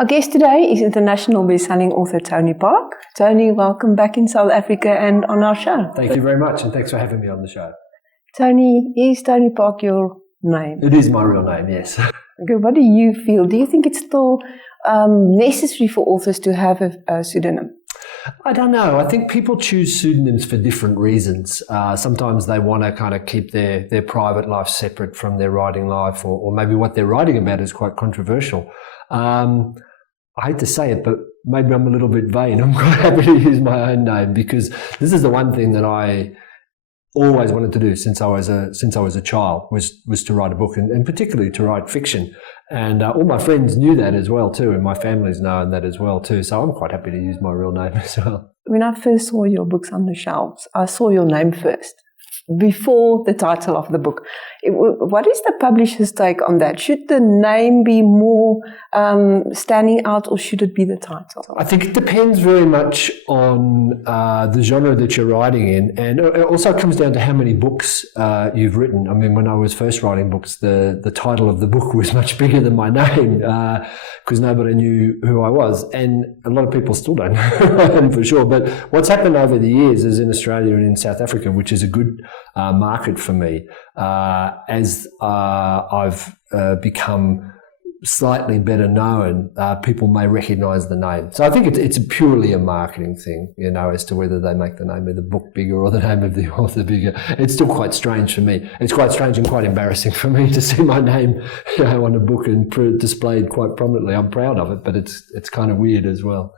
Our guest today is international best-selling author Tony Park. Tony, welcome back in South Africa and on our show. Thank you very much, and thanks for having me on the show. Tony, is Tony Park your name? It is my real name, yes. Okay, what do you feel? Do you think it's still necessary for authors to have a pseudonym? I don't know. I think people choose pseudonyms for different reasons. Sometimes they want to kind of keep their private life separate from their writing life, or maybe what they're writing about is quite controversial. I hate to say it, but maybe I'm a little bit vain. I'm quite happy to use my own name because this is the one thing that I always wanted to do since I was a child was to write a book, and particularly to write fiction. And all my friends knew that as well too, and my family's known that as well too. So I'm quite happy to use my real name as well. When I first saw your books on the shelves, I saw your name first, before the title of the book. What is the publisher's take on that? Should the name be more standing out, or should it be the title? I think it depends very much on the genre that you're writing in, and it also comes down to how many books you've written. I mean, when I was first writing books, the title of the book was much bigger than my name because nobody knew who I was, and a lot of people still don't know for sure. But what's happened over the years is in Australia and in South Africa, which is a good market for me, as I've become slightly better known, people may recognise the name. So I think it's purely a marketing thing, as to whether they make the name of the book bigger or the name of the author bigger. It's still quite strange for me. It's quite strange and quite embarrassing for me to see my name, on a book and displayed quite prominently. I'm proud of it, but it's kind of weird as well.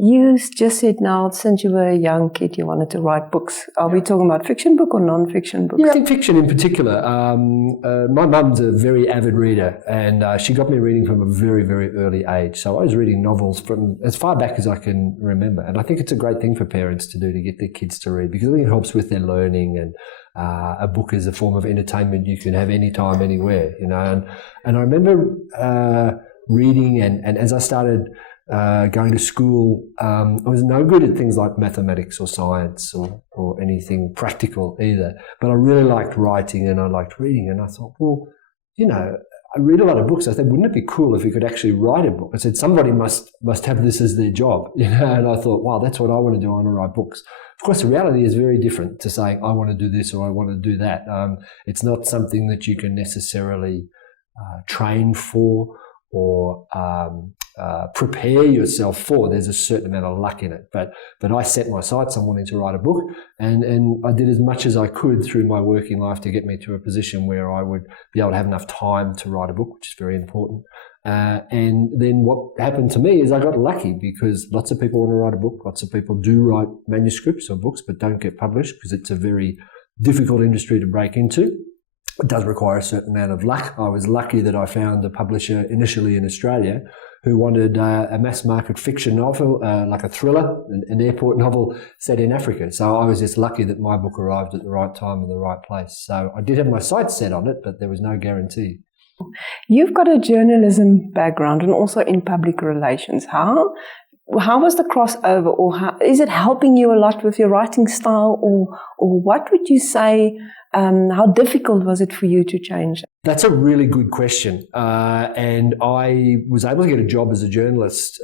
You just said now, since you were a young kid, you wanted to write books. Are we talking about fiction book or non-fiction books? Yeah, I think fiction in particular. My mum's a very avid reader, and she got me reading from a very, very early age. So I was reading novels from as far back as I can remember. And I think it's a great thing for parents to do, to get their kids to read, because I think it helps with their learning, and a book is a form of entertainment you can have anytime, anywhere, And I remember reading, and as I started going to school, I was no good at things like mathematics or science or anything practical either. But I really liked writing and I liked reading. And I thought, well, I read a lot of books. I thought, wouldn't it be cool if you could actually write a book? I said, somebody must have this as their job, And I thought, wow, that's what I want to do. I want to write books. Of course, the reality is very different to saying, I want to do this or I want to do that. It's not something that you can necessarily train for or prepare yourself for. There's a certain amount of luck in it. But I set my sights on wanting to write a book, and I did as much as I could through my working life to get me to a position where I would be able to have enough time to write a book, which is very important. And then what happened to me is I got lucky, because lots of people want to write a book. Lots of people do write manuscripts or books but don't get published because it's a very difficult industry to break into. It does require a certain amount of luck. I was lucky that I found a publisher initially in Australia who wanted a mass-market fiction novel, like a thriller, an airport novel set in Africa. So I was just lucky that my book arrived at the right time in the right place. So I did have my sights set on it, but there was no guarantee. You've got a journalism background and also in public relations. How was the crossover, or is it helping you a lot with your writing style, or what would you say? How difficult was it for you to change? That's a really good question. And I was able to get a job as a journalist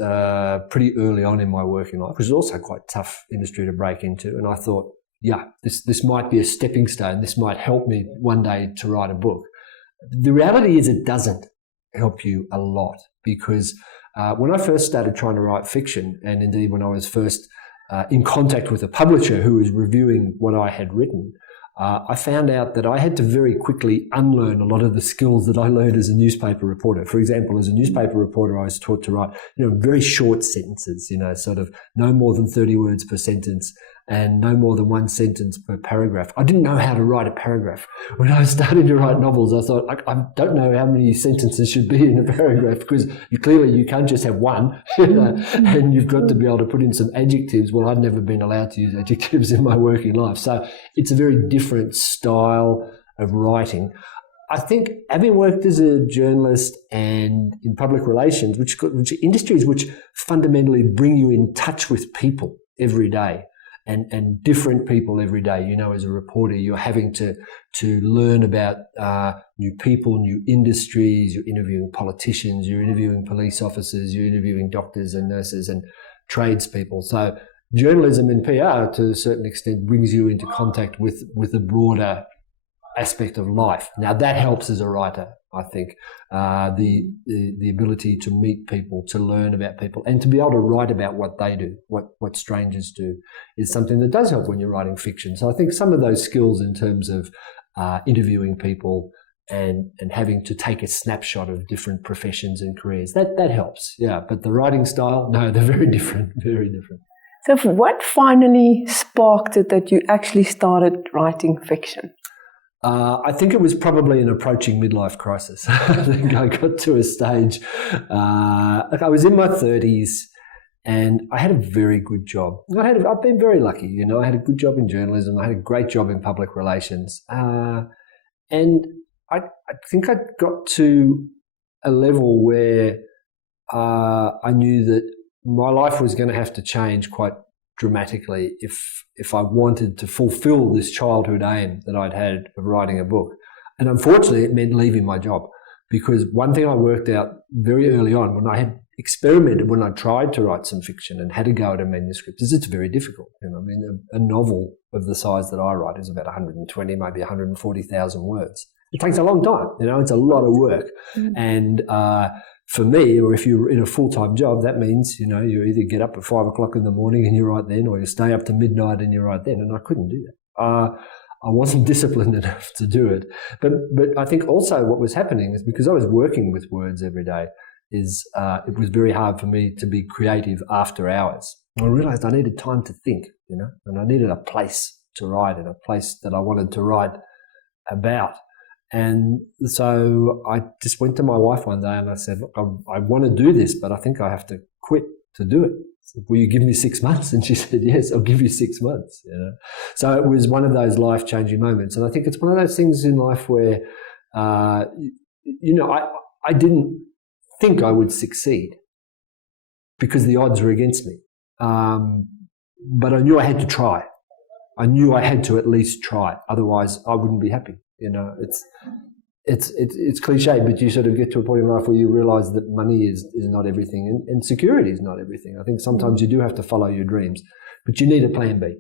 pretty early on in my working life, which is also quite a tough industry to break into. And I thought, yeah, this might be a stepping stone. This might help me one day to write a book. The reality is it doesn't help you a lot, because when I first started trying to write fiction, and indeed when I was first in contact with a publisher who was reviewing what I had written, I found out that I had to very quickly unlearn a lot of the skills that I learned as a newspaper reporter. For example, as a newspaper reporter, I was taught to write, very short sentences, sort of no more than 30 words per sentence and no more than one sentence per paragraph. I didn't know how to write a paragraph. When I was starting to write novels, I thought, I don't know how many sentences should be in a paragraph, because you can't just have one, and you've got to be able to put in some adjectives. Well, I'd never been allowed to use adjectives in my working life. So it's a very different style of writing. I think, having worked as a journalist and in public relations, which are industries which fundamentally bring you in touch with people every day, and different people every day. You know, as a reporter, you're having to learn about new people, new industries. You're interviewing politicians, you're interviewing police officers, you're interviewing doctors and nurses and tradespeople. So journalism and PR, to a certain extent, brings you into contact with a broader aspect of life. Now, that helps as a writer, I think. The ability to meet people, to learn about people, and to be able to write about what they do, what strangers do, is something that does help when you're writing fiction. So I think some of those skills in terms of interviewing people and having to take a snapshot of different professions and careers, that helps. Yeah, but the writing style, no, they're very different, very different. So what finally sparked it that you actually started writing fiction? I think it was probably an approaching midlife crisis. I think I got to a stage, I was in my 30s and I had a very good job. I've been very lucky, you know. I had a good job in journalism. I had a great job in public relations. And I think I got to a level where I knew that my life was going to have to change quite dramatically if I wanted to fulfill this childhood aim that I'd had of writing a book. And unfortunately, it meant leaving my job, because one thing I worked out very early on when I had experimented, when I tried to write some fiction and had to go at a manuscript, is it's very difficult. You know, I mean, a novel of the size that I write is about 120, maybe 140,000 words. It takes a long time, you know, it's a lot of work. And for me, or if you're in a full-time job, that means, you know, you either get up at 5 o'clock in the morning and you write then, or you stay up to midnight and you write then. And I couldn't do that. I wasn't disciplined enough to do it. But I think also what was happening is, because I was working with words every day, is it was very hard for me to be creative after hours. I realised I needed time to think, you know, and I needed a place to write, and a place that I wanted to write about. And so I just went to my wife one day and I said, look, I want to do this, but I think I have to quit to do it. So, will you give me 6 months? And she said, yes, I'll give you 6 months. You know? So it was one of those life-changing moments. And I think it's one of those things in life where, you know, I didn't think I would succeed because the odds were against me. But I knew I had to try. I knew I had to at least try. Otherwise, I wouldn't be happy. You know, it's cliche, but you sort of get to a point in life where you realise that money is not everything, and security is not everything. I think sometimes you do have to follow your dreams, but you need a plan B.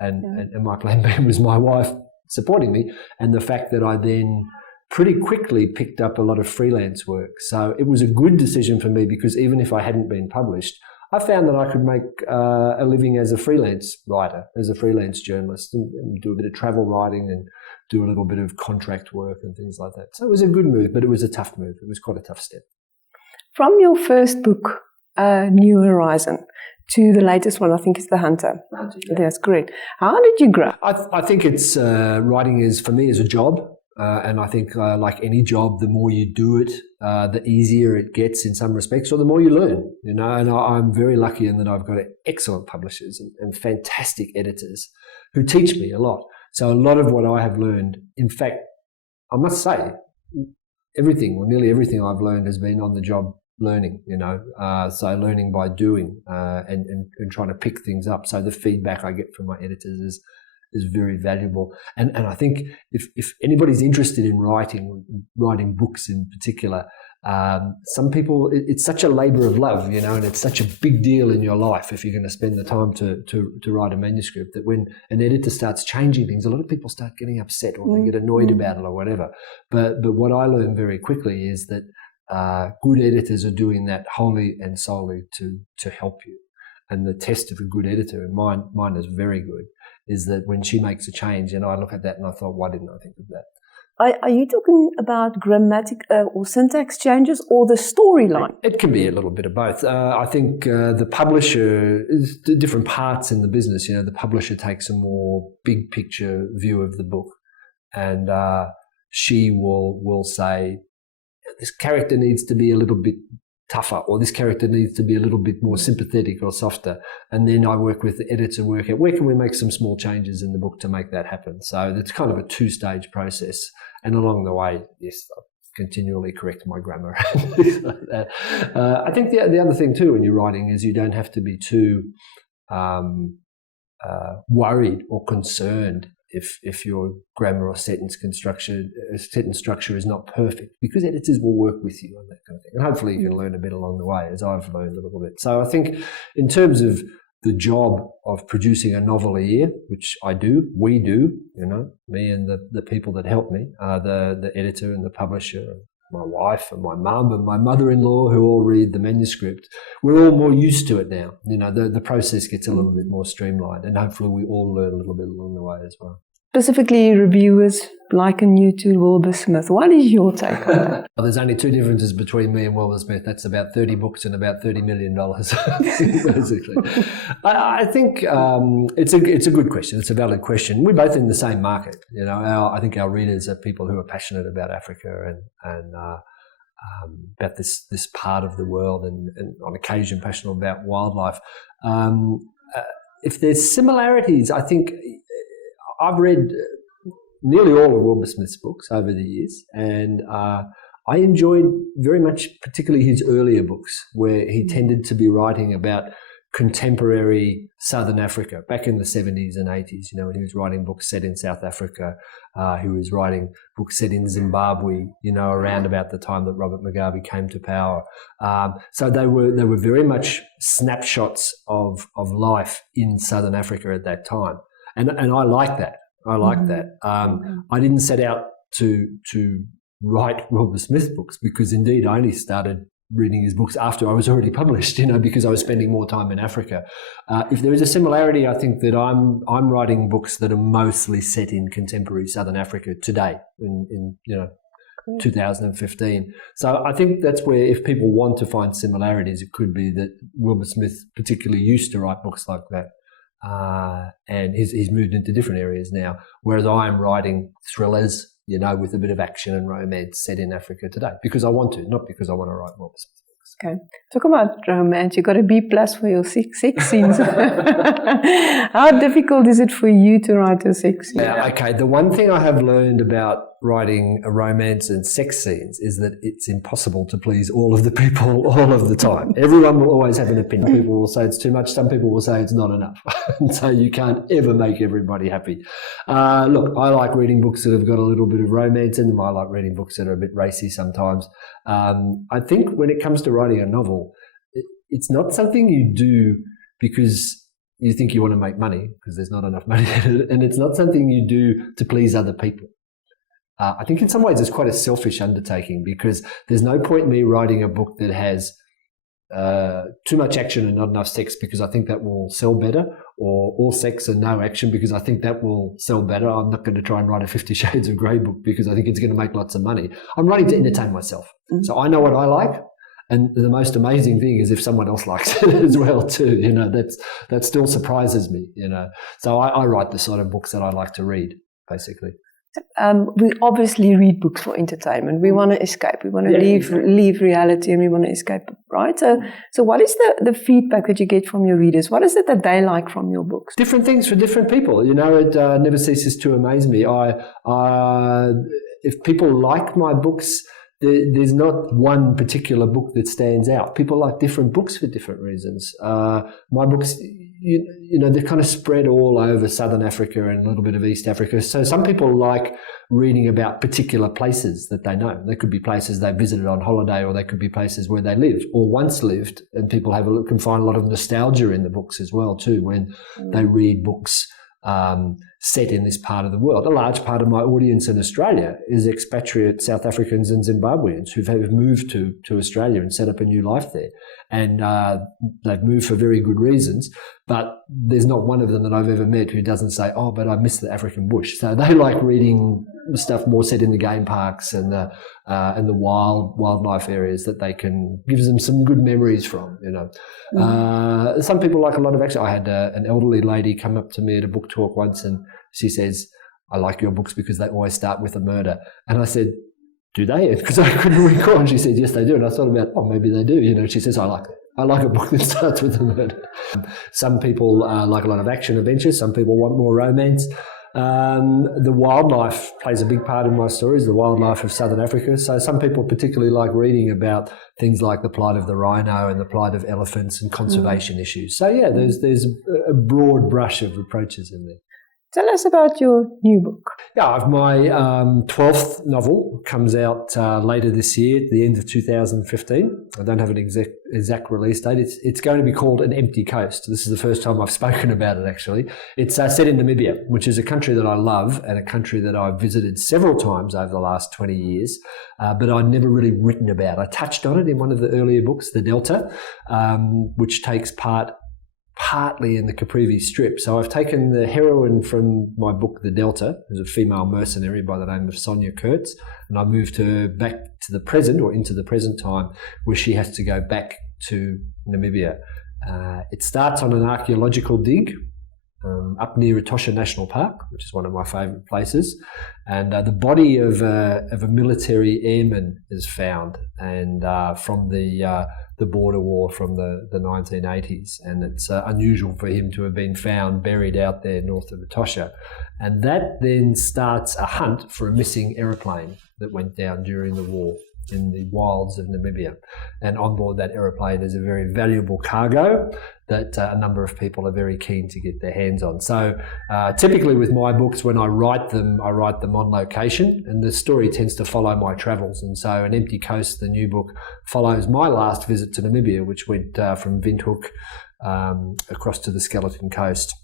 And my plan B was my wife supporting me, and the fact that I then pretty quickly picked up a lot of freelance work. So it was a good decision for me, because even if I hadn't been published, I found that I could make a living as a freelance writer, as a freelance journalist, and do a bit of travel writing and do a little bit of contract work and things like that. So it was a good move, but it was a tough move. It was quite a tough step. From your first book, New Horizon, to the latest one, I think is The Hunter. That's great. How did you grow? I think it's writing is, for me, is a job. And I think like any job, the more you do it, the easier it gets in some respects, or the more you learn, you know. And I'm very lucky in that I've got excellent publishers and fantastic editors who teach me a lot. So a lot of what I have learned, in fact, I must say, everything, or nearly everything I've learned has been on the job learning, you know. So learning by doing and trying to pick things up. So the feedback I get from my editors is very valuable. And I think if anybody's interested in writing books in particular, some people, it's such a labour of love, you know, and it's such a big deal in your life if you're going to spend the time to write a manuscript, that when an editor starts changing things, a lot of people start getting upset, or they get annoyed about it or whatever. But what I learned very quickly is that good editors are doing that wholly and solely to help you. And the test of a good editor, and mine is very good, is that when she makes a change and I look at that and I thought, why didn't I think of that? Are you talking about grammatic or syntax changes, or the storyline? It can be a little bit of both. I think the publisher is different parts in the business. You know, the publisher takes a more big picture view of the book, and she will say, this character needs to be a little bit tougher, or this character needs to be a little bit more sympathetic or softer. And then I work with the editor and work out where can we make some small changes in the book to make that happen. So it's kind of a two-stage process. And along the way, yes, I continually correct my grammar and things like that. I think the other thing too when you're writing is you don't have to be too worried or concerned if your grammar or sentence structure is not perfect, because editors will work with you on that kind of thing. And hopefully you can learn a bit along the way, as I've learned a little bit. So I think in terms of the job of producing a novel a year, which we do, me and the people that help me, the editor and the publisher, and my wife and my mum and my mother-in-law, who all read the manuscript, we're all more used to it now. The process gets a little bit more streamlined, and hopefully we all learn a little bit along the way as well. Specifically, reviewers liken you to Wilbur Smith. What is your take on that? Well, there's only two differences between me and Wilbur Smith. That's about 30 books and about $30 million, basically. I think it's a good question. It's a valid question. We're both in the same market. I think our readers are people who are passionate about Africa and about this part of the world, and on occasion passionate about wildlife. If there's similarities, I think I've read nearly all of Wilbur Smith's books over the years, and I enjoyed very much particularly his earlier books, where he tended to be writing about contemporary Southern Africa back in the 70s and 80s, when he was writing books set in South Africa. He was writing books set in Zimbabwe, around about the time that Robert Mugabe came to power. So they were very much snapshots of life in Southern Africa at that time. And I like that. I didn't set out to write Wilbur Smith books, because indeed I only started reading his books after I was already published, because I was spending more time in Africa. If there is a similarity, I think that I'm writing books that are mostly set in contemporary Southern Africa today, in 2015. So I think that's where, if people want to find similarities, it could be that Wilbur Smith particularly used to write books like that. And he's moved into different areas now, whereas I am writing thrillers, with a bit of action and romance set in Africa today, because I want to, not because I want to write more books. Okay. Talk about romance. You got a B+ for your sex scenes. How difficult is it for you to write a sex scene? Yeah, okay. The one thing I have learned about writing a romance and sex scenes is that it's impossible to please all of the people all of the time. Everyone will always have an opinion. People will say it's too much. Some people will say it's not enough. And so you can't ever make everybody happy. Look, I like reading books that have got a little bit of romance in them. I like reading books that are a bit racy sometimes. I think when it comes to writing a novel, it's not something you do because you think you want to make money, because there's not enough money in it, and it's not something you do to please other people. I think in some ways it's quite a selfish undertaking, because there's no point in me writing a book that has too much action and not enough sex, because I think that will sell better, or all sex and no action because I think that will sell better. I'm not going to try and write a 50 Shades of Grey book because I think it's going to make lots of money. I'm writing to entertain myself. So I know what I like. And the most amazing thing is if someone else likes it as well too, that still surprises me, So I write the sort of books that I like to read, basically. We obviously read books for entertainment. We want to escape. We want to leave reality, and we want to escape, right? So what is the feedback that you get from your readers? What is it that they like from your books? Different things for different people. It never ceases to amaze me. If people like my books, there's not one particular book that stands out. People like different books for different reasons. My books, they're kind of spread all over Southern Africa and a little bit of East Africa. So some people like reading about particular places that they know. They could be places they visited on holiday, or they could be places where they lived or once lived. And people can find a lot of nostalgia in the books as well too, when they read books set in this part of the world. A large part of my audience in Australia is expatriate South Africans and Zimbabweans who have moved to Australia and set up a new life there. And they've moved for very good reasons, but there's not one of them that I've ever met who doesn't say, oh, but I miss the African bush. So they like reading stuff more set in the game parks and the wildlife areas that gives them some good memories from, Some people like a lot of action. I had an elderly lady come up to me at a book talk once, and she says, I like your books because they always start with a murder. And I said, do they? Because I couldn't recall. And she said, yes, they do. And I thought about, maybe they do. She says, I like it. I like a book that starts with a murder. Some people like a lot of action adventures. Some people want more romance. The wildlife plays a big part in my stories, the wildlife of Southern Africa. So some people particularly like reading about things like the plight of the rhino and the plight of elephants and conservation issues. So yeah, there's a broad brush of approaches in there. Tell us about your new book. Yeah, my 12th novel comes out later this year, at the end of 2015. I don't have an exact release date. It's going to be called An Empty Coast. This is the first time I've spoken about it, actually. It's set in Namibia, which is a country that I love and a country that I've visited several times over the last 20 years, but I'd never really written about. I touched on it in one of the earlier books, The Delta, which takes partly in the Caprivi Strip. So I've taken the heroine from my book, The Delta, who's a female mercenary by the name of Sonia Kurtz, and I moved her back to the present, or into the present time, where she has to go back to Namibia. It starts on an archaeological dig up near Kruger National Park, which is one of my favourite places, and the body of a military airman is found, and from the border war from the 1980s, and it's unusual for him to have been found buried out there north of Etosha. And that then starts a hunt for a missing aeroplane that went down during the war in the wilds of Namibia. And on board that aeroplane is a very valuable cargo that a number of people are very keen to get their hands on. So typically with my books, when I write them on location, and the story tends to follow my travels. And so An Empty Coast, the new book, follows my last visit to Namibia, which went from Windhoek across to the Skeleton Coast,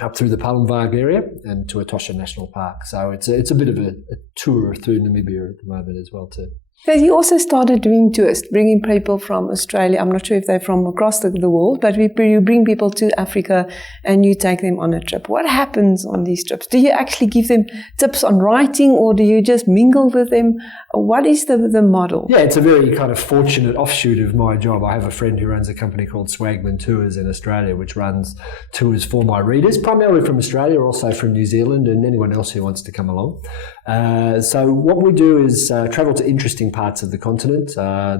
up through the Palmvag area and to Etosha National Park. So it's a bit of a tour through Namibia at the moment as well too. So you also started doing tours, bringing people from Australia. I'm not sure if they're from across the world, but you bring people to Africa and you take them on a trip. What happens on these trips? Do you actually give them tips on writing, or do you just mingle with them? What is the model? Yeah, it's a very kind of fortunate offshoot of my job. I have a friend who runs a company called Swagman Tours in Australia, which runs tours for my readers, primarily from Australia, also from New Zealand, and anyone else who wants to come along. So what we do is travel to interesting parts of the continent.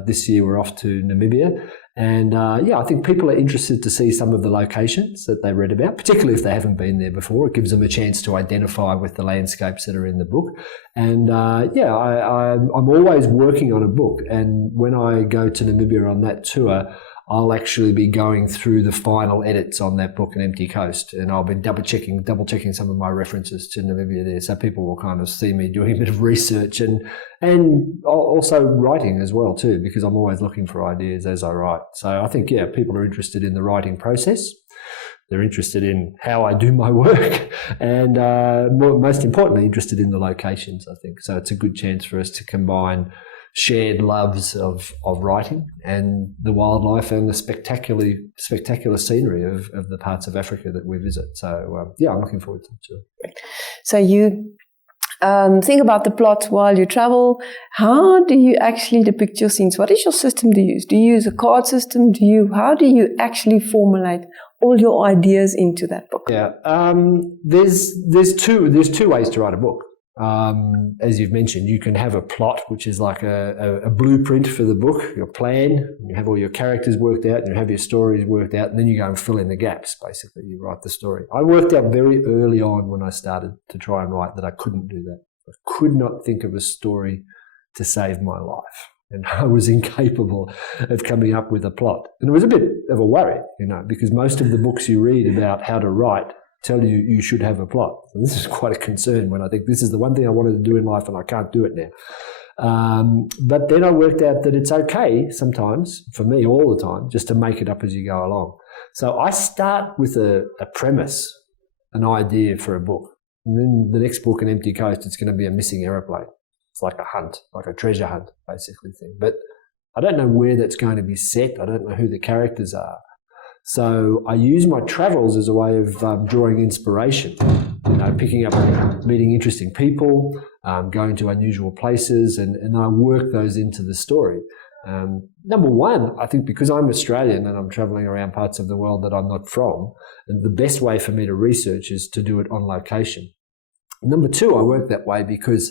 This year we're off to Namibia, and I think people are interested to see some of the locations that they read about, particularly if they haven't been there before. It gives them a chance to identify with the landscapes that are in the book. And I'm always working on a book, and when I go to Namibia on that tour, I'll actually be going through the final edits on that book, An Empty Coast, and I'll be double checking some of my references to Namibia there, so people will kind of see me doing a bit of research and also writing as well too, because I'm always looking for ideas as I write. So I think people are interested in the writing process. They're interested in how I do my work, and most importantly, interested in the locations, I think. So it's a good chance for us to combine shared loves of writing and the wildlife and the spectacular scenery of the parts of Africa that we visit. So, I'm looking forward to it. So you think about the plot while you travel. How do you actually depict your scenes? What is your system to use? Do you use a card system? How do you actually formulate all your ideas into that book? Yeah, there's two ways to write a book. As you've mentioned, you can have a plot, which is like a blueprint for the book, your plan. You have all your characters worked out, and you have your stories worked out, and then you go and fill in the gaps, basically. You write the story. I worked out very early on when I started to try and write that I couldn't do that. I could not think of a story to save my life, and I was incapable of coming up with a plot. And it was a bit of a worry, because most of the books you read about how to write tell you should have a plot. So this is quite a concern when I think this is the one thing I wanted to do in life and I can't do it now. But then I worked out that it's okay sometimes, for me all the time, just to make it up as you go along. So I start with a premise, an idea for a book. And then the next book, An Empty Coast, it's going to be a missing aeroplane. It's like a hunt, like a treasure hunt, basically thing. But I don't know where that's going to be set. I don't know who the characters are. So I use my travels as a way of drawing inspiration, picking up, meeting interesting people, going to unusual places, and I work those into the story. Number one, I think because I'm Australian and I'm travelling around parts of the world that I'm not from, and the best way for me to research is to do it on location. Number two, I work that way because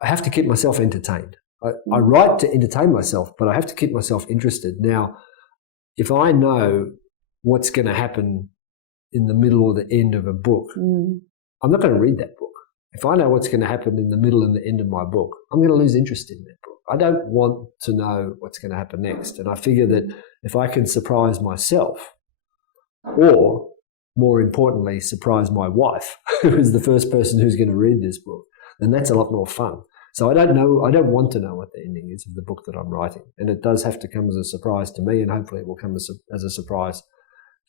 I have to keep myself entertained. I write to entertain myself, but I have to keep myself interested. Now, if I know what's going to happen in the middle or the end of a book, I'm not going to read that book. if I know what's going to happen in the middle and the end of my book, I'm going to lose interest in that book. I don't want to know what's going to happen next. And I figure that if I can surprise myself, or more importantly, surprise my wife, who is the first person who's going to read this book, then that's a lot more fun. So I don't want to know what the ending is of the book that I'm writing. And it does have to come as a surprise to me, and hopefully it will come as a surprise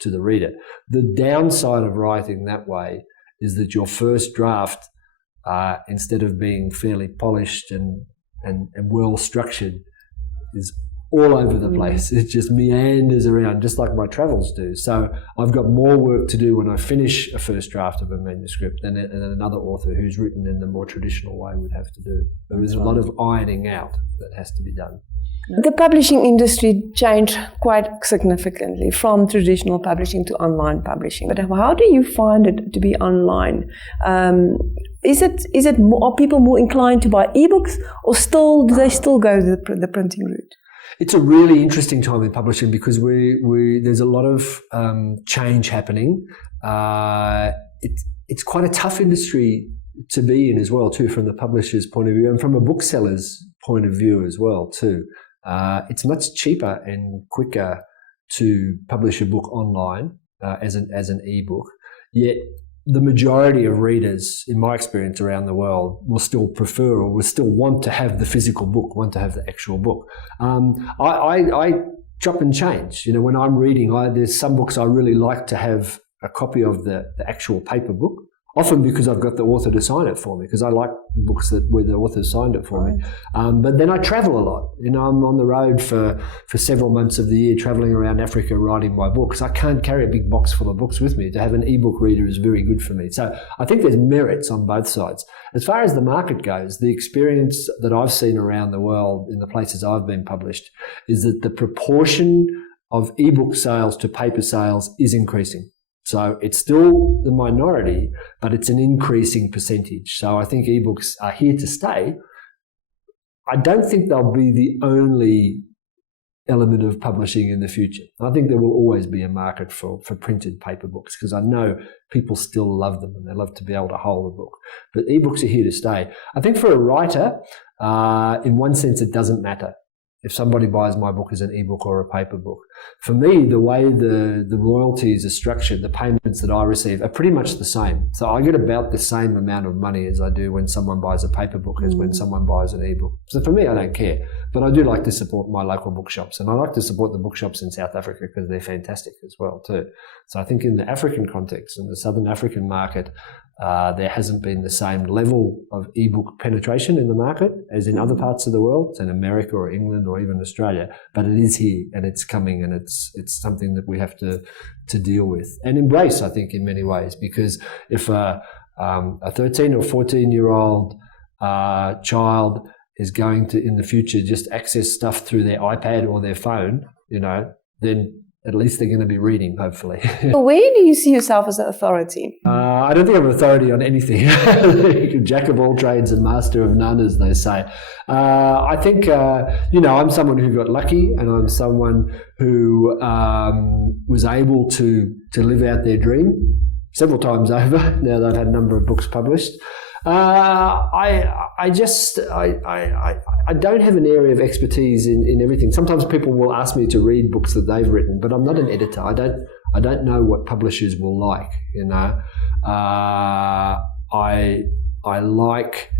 to the reader. The downside of writing that way is that your first draft, instead of being fairly polished and well structured, is all over the place. It just meanders around, just like my travels do. So I've got more work to do when I finish a first draft of a manuscript than another author who's written in the more traditional way would have to do. There is a lot of ironing out that has to be done. The publishing industry changed quite significantly from traditional publishing to online publishing. But how do you find it to be online? Is it more, are people more inclined to buy ebooks, or do they still go the printing route? It's a really interesting time in publishing because there's a lot of change happening. It's quite a tough industry to be in as well, too, from the publisher's point of view and from a bookseller's point of view as well, too. It's much cheaper and quicker to publish a book online as an ebook, yet the majority of readers, in my experience around the world, will still prefer or will still want to have the physical book, want to have the actual book. I chop and change. When I'm reading, there's some books I really like to have a copy of the actual paper book, often because I've got the author to sign it for me, because I like books where the author signed it for me. But then I travel a lot. I'm on the road for several months of the year, traveling around Africa writing my books. I can't carry a big box full of books with me. To have an ebook reader is very good for me. So I think there's merits on both sides. As far as the market goes, the experience that I've seen around the world in the places I've been published is that the proportion of ebook sales to paper sales is increasing. So it's still the minority, but it's an increasing percentage. So I think ebooks are here to stay. I don't think they'll be the only element of publishing in the future. I think there will always be a market for printed paper books, because I know people still love them and they love to be able to hold a book. But ebooks are here to stay. I think for a writer, in one sense, it doesn't matter if somebody buys my book as an ebook or a paper book. For me, the way the royalties are structured, the payments that I receive are pretty much the same. So I get about the same amount of money as I do when someone buys a paper book as when someone buys an ebook. So for me, I don't care. But I do like to support my local bookshops, and I like to support the bookshops in South Africa because they're fantastic as well too. So I think in the African context, in the Southern African market, there hasn't been the same level of ebook penetration in the market as in other parts of the world, in America or England or even Australia. But it is here and it's coming, and it's something that we have to deal with and embrace, I think, in many ways. Because if a 13 or 14-year-old child is going to, in the future, just access stuff through their iPad or their phone, then at least they're going to be reading, hopefully. Where do you see yourself as an authority? I don't think I'm an authority on anything. Jack of all trades and master of none, as they say. I think, I'm someone who got lucky, and I'm someone who was able to live out their dream several times over, now that I've had a number of books published. I don't have an area of expertise in everything. Sometimes people will ask me to read books that they've written, but I'm not an editor. I don't know what publishers will like. I like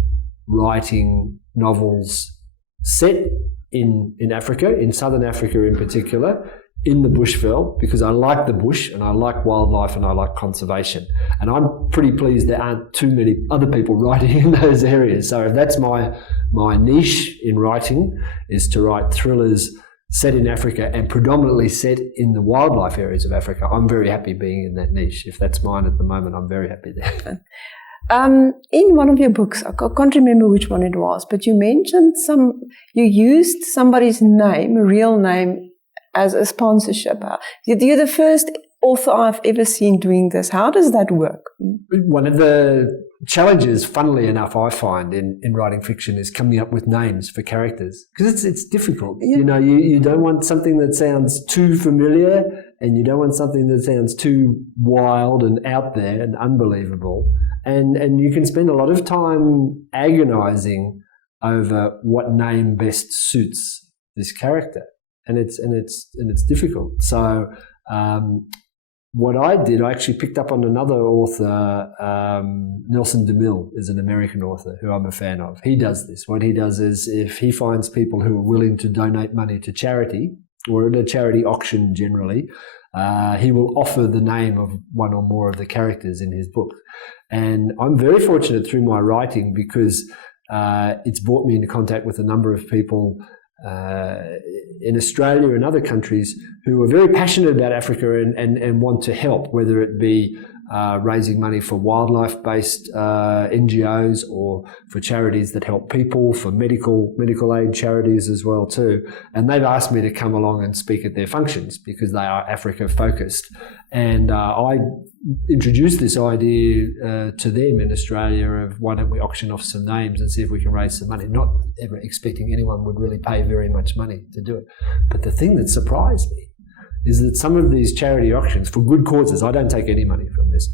writing novels set in Africa, in Southern Africa in particular, in the bushveld, because I like the bush and I like wildlife and I like conservation. And I'm pretty pleased there aren't too many other people writing in those areas. So if that's my niche in writing, is to write thrillers set in Africa and predominantly set in the wildlife areas of Africa, I'm very happy being in that niche. If that's mine at the moment, I'm very happy there. In one of your books, I can't remember which one it was, but you mentioned you used somebody's name, a real name, as a sponsorship. You're the first author I've ever seen doing this. How does that work? One of the challenges, funnily enough, I find in writing fiction is coming up with names for characters, because it's difficult. Yeah. You don't want something that sounds too familiar, and you don't want something that sounds too wild and out there and unbelievable. And you can spend a lot of time agonizing over what name best suits this character. And it's difficult. So what I did, I actually picked up on another author, Nelson DeMille is an American author who I'm a fan of. He does this. What he does is if he finds people who are willing to donate money to charity, or at a charity auction generally, he will offer the name of one or more of the characters in his book. And I'm very fortunate through my writing because it's brought me into contact with a number of people in Australia and other countries who are very passionate about Africa and want to help, whether it be raising money for wildlife-based NGOs or for charities that help people, for medical aid charities as well too. And they've asked me to come along and speak at their functions because they are Africa-focused. And I introduced this idea to them in Australia of why don't we auction off some names and see if we can raise some money, not ever expecting anyone would really pay very much money to do it. But the thing that surprised me is that some of these charity auctions, for good causes, I don't take any money from this,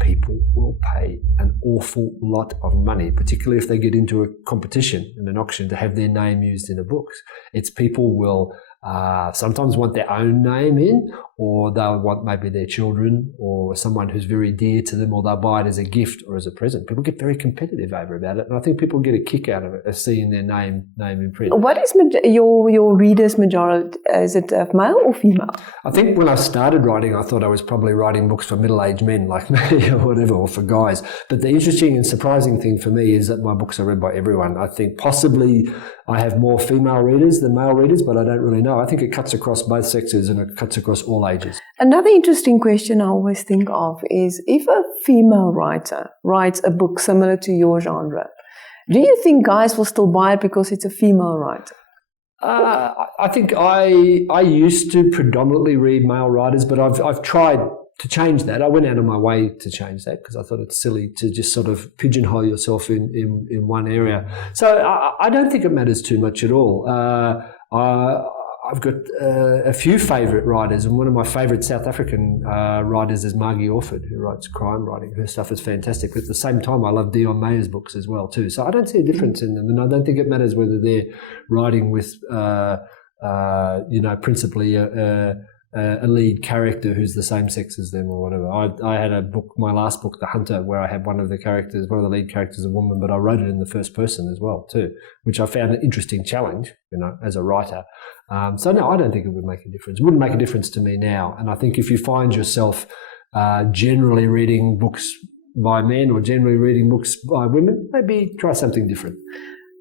people will pay an awful lot of money, particularly if they get into a competition in an auction to have their name used in a book. It's people will sometimes want their own name in, or they'll want maybe their children or someone who's very dear to them, or they'll buy it as a gift or as a present. People get very competitive about it, and I think people get a kick out of it, of seeing their name in print. What is your readers' majority? Is it male or female? I think when I started writing, I thought I was probably writing books for middle-aged men like me or whatever, or for guys. But the interesting and surprising thing for me is that my books are read by everyone. I think possibly I have more female readers than male readers, but I don't really know. I think it cuts across both sexes and it cuts across all ages. Another interesting question I always think of is if a female writer writes a book similar to your genre, do you think guys will still buy it because it's a female writer? I think I used to predominantly read male writers, but I've tried to change that. I went out of my way to change that because I thought it's silly to just sort of pigeonhole yourself in one area. So I don't think it matters too much at all. I've got a few favourite writers, and one of my favourite South African writers is Margie Orford, who writes crime writing. Her stuff is fantastic. But at the same time, I love Dion Mayer's books as well too. So I don't see a difference in them, and I don't think it matters whether they're writing with, principally a lead character who's the same sex as them or whatever. I had a book, my last book, The Hunter, where I had one of the lead characters a woman, but I wrote it in the first person as well too, which I found an interesting challenge, as a writer. So no, I don't think it would make a difference. It wouldn't make a difference to me now. And I think if you find yourself generally reading books by men or generally reading books by women, maybe try something different.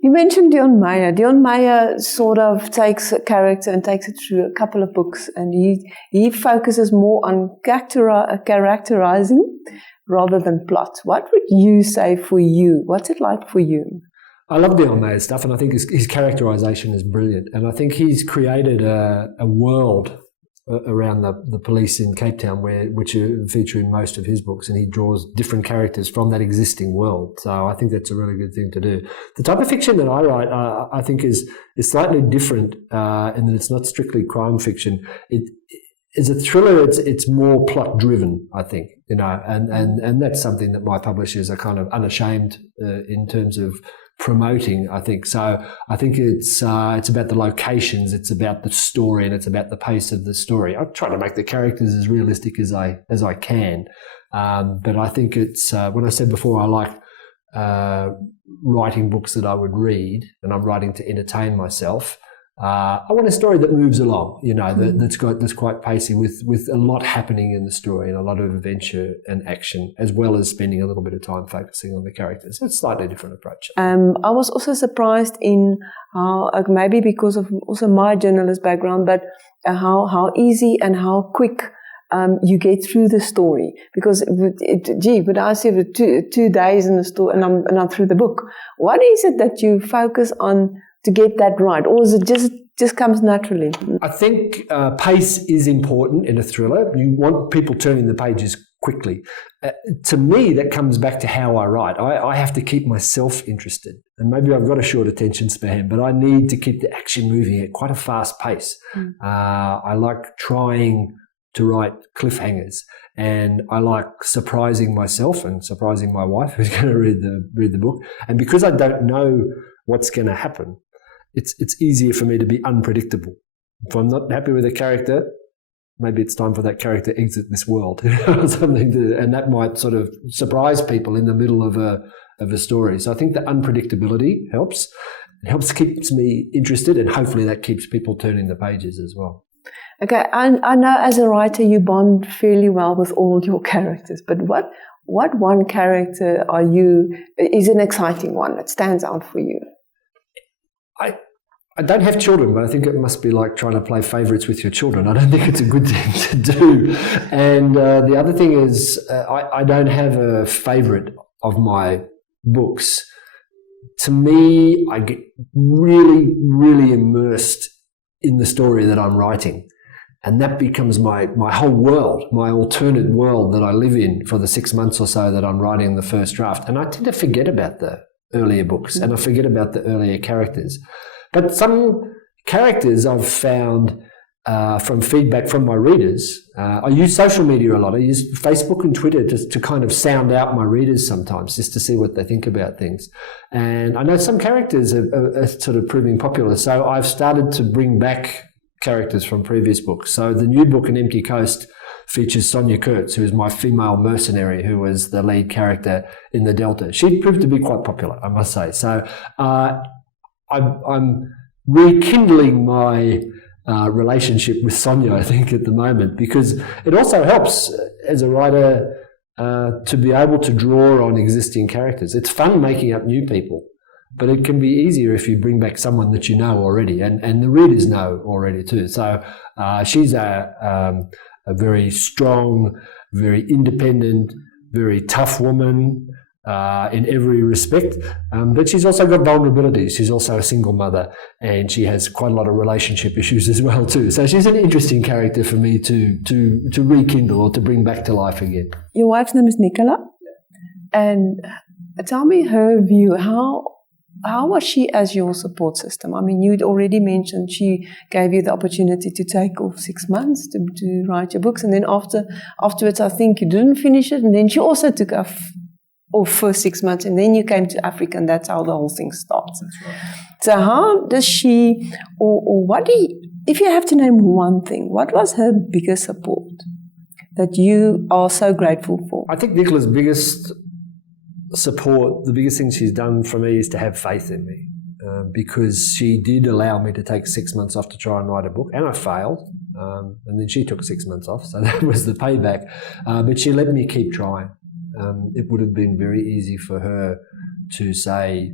You mentioned Dion Meyer. Dion Meyer sort of takes a character and takes it through a couple of books, and he focuses more on characterizing rather than plot. What would you say for you? What's it like for you? I love Dion Mayer's stuff, and I think his characterization is brilliant. And I think he's created a world around the police in Cape Town, which feature in most of his books, and he draws different characters from that existing world. So I think that's a really good thing to do. The type of fiction that I write, I think, is slightly different in that it's not strictly crime fiction. It is a thriller. It's more plot driven, I think, and that's something that my publishers are kind of unashamed in terms of promoting, I think. So I think it's about the locations, it's about the story, and it's about the pace of the story. I try to make the characters as realistic as I can, but I think it's when I said before I like writing books that I would read, and I'm writing to entertain myself. I want a story that moves along, that's quite pacey with a lot happening in the story and a lot of adventure and action, as well as spending a little bit of time focusing on the characters. It's a slightly different approach. I was also surprised in how, maybe because of also my journalist background, but how easy and how quick you get through the story. Because, but I see with two days in the store and I'm through the book. What is it that you focus on to get that right, or is it just comes naturally? I think pace is important in a thriller. You want people turning the pages quickly. To me, that comes back to how I write. I have to keep myself interested, and maybe I've got a short attention span, but I need to keep the action moving at quite a fast pace. I like trying to write cliffhangers, and I like surprising myself and surprising my wife, who's going to read the book. And because I don't know what's going to happen, it's easier for me to be unpredictable. If I'm not happy with a character, maybe it's time for that character to exit this world, or something, and that might sort of surprise people in the middle of a story. So I think the unpredictability helps. It helps keeps me interested, and hopefully that keeps people turning the pages as well. Okay, I know as a writer you bond fairly well with all your characters, but what one character is an exciting one that stands out for you? I don't have children, but I think it must be like trying to play favourites with your children. I don't think it's a good thing to do. And the other thing is I don't have a favourite of my books. To me, I get really, really immersed in the story that I'm writing. And that becomes my whole world, my alternate world that I live in for the 6 months or so that I'm writing the first draft. And I tend to forget about the earlier books, and I forget about the earlier characters. But some characters I've found from feedback from my readers. I use social media a lot. I use Facebook and Twitter to kind of sound out my readers sometimes, just to see what they think about things. And I know some characters are sort of proving popular. So I've started to bring back characters from previous books. So the new book, An Empty Coast, features Sonia Kurtz, who is my female mercenary, who was the lead character in the Delta. She proved to be quite popular, I must say. So I'm rekindling my relationship with Sonia, I think, at the moment, because it also helps as a writer to be able to draw on existing characters. It's fun making up new people, but it can be easier if you bring back someone that you know already, and the readers know already too. So she's a very strong, very independent, very tough woman, in every respect, but she's also got vulnerabilities. She's also a single mother, and she has quite a lot of relationship issues as well too. So she's an interesting character for me to rekindle or to bring back to life again. Your wife's name is Nicola, and tell me her view. How was she as your support system? I mean, you'd already mentioned she gave you the opportunity to take off 6 months to write your books, and then afterwards, I think you didn't finish it, and then she also took off for 6 months, and then you came to Africa, and that's how the whole thing starts. Right. So how does she, or what if you have to name one thing, what was her biggest support that you are so grateful for? I think Nicola's biggest support, the biggest thing she's done for me is to have faith in me, because she did allow me to take 6 months off to try and write a book, and I failed, and then she took 6 months off, so that was the payback, but she let me keep trying. It would have been very easy for her to say,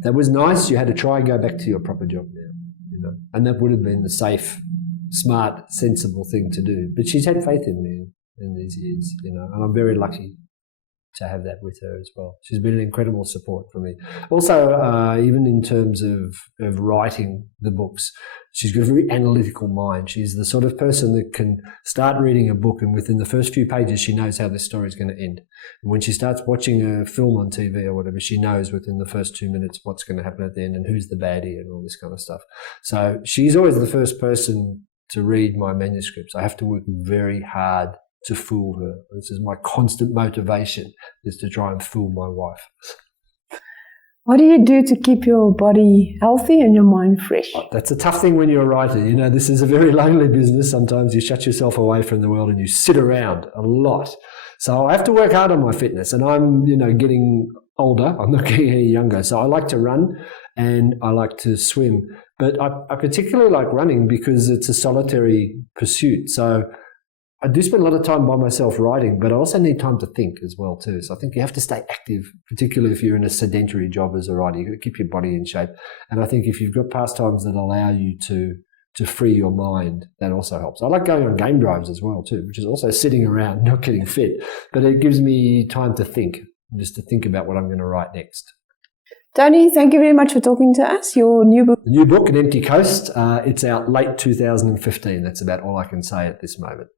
that was nice, you had to try and go back to your proper job now, and that would have been the safe, smart, sensible thing to do. But she's had faith in me in these years, and I'm very lucky to have that with her as well. She's been an incredible support for me. Also, even in terms of writing the books, she's got a very analytical mind. She's the sort of person that can start reading a book, and within the first few pages, she knows how this story is going to end. And when she starts watching a film on TV or whatever, she knows within the first 2 minutes what's going to happen at the end and who's the baddie and all this kind of stuff. So she's always the first person to read my manuscripts. I have to work very hard to fool her. This is my constant motivation, is to try and fool my wife. What do you do to keep your body healthy and your mind fresh? That's a tough thing when you're a writer. This is a very lonely business. Sometimes you shut yourself away from the world and you sit around a lot. So I have to work hard on my fitness, and I'm, getting older. I'm not getting any younger. So I like to run and I like to swim. But I particularly like running because it's a solitary pursuit. So I do spend a lot of time by myself writing, but I also need time to think as well too. So I think you have to stay active, particularly if you're in a sedentary job as a writer. You've got to keep your body in shape. And I think if you've got pastimes that allow you to free your mind, that also helps. I like going on game drives as well too, which is also sitting around, not getting fit. But it gives me time to think, just to think about what I'm going to write next. Tony, thank you very much for talking to us. Your new book? The new book, An Empty Coast, it's out late 2015. That's about all I can say at this moment.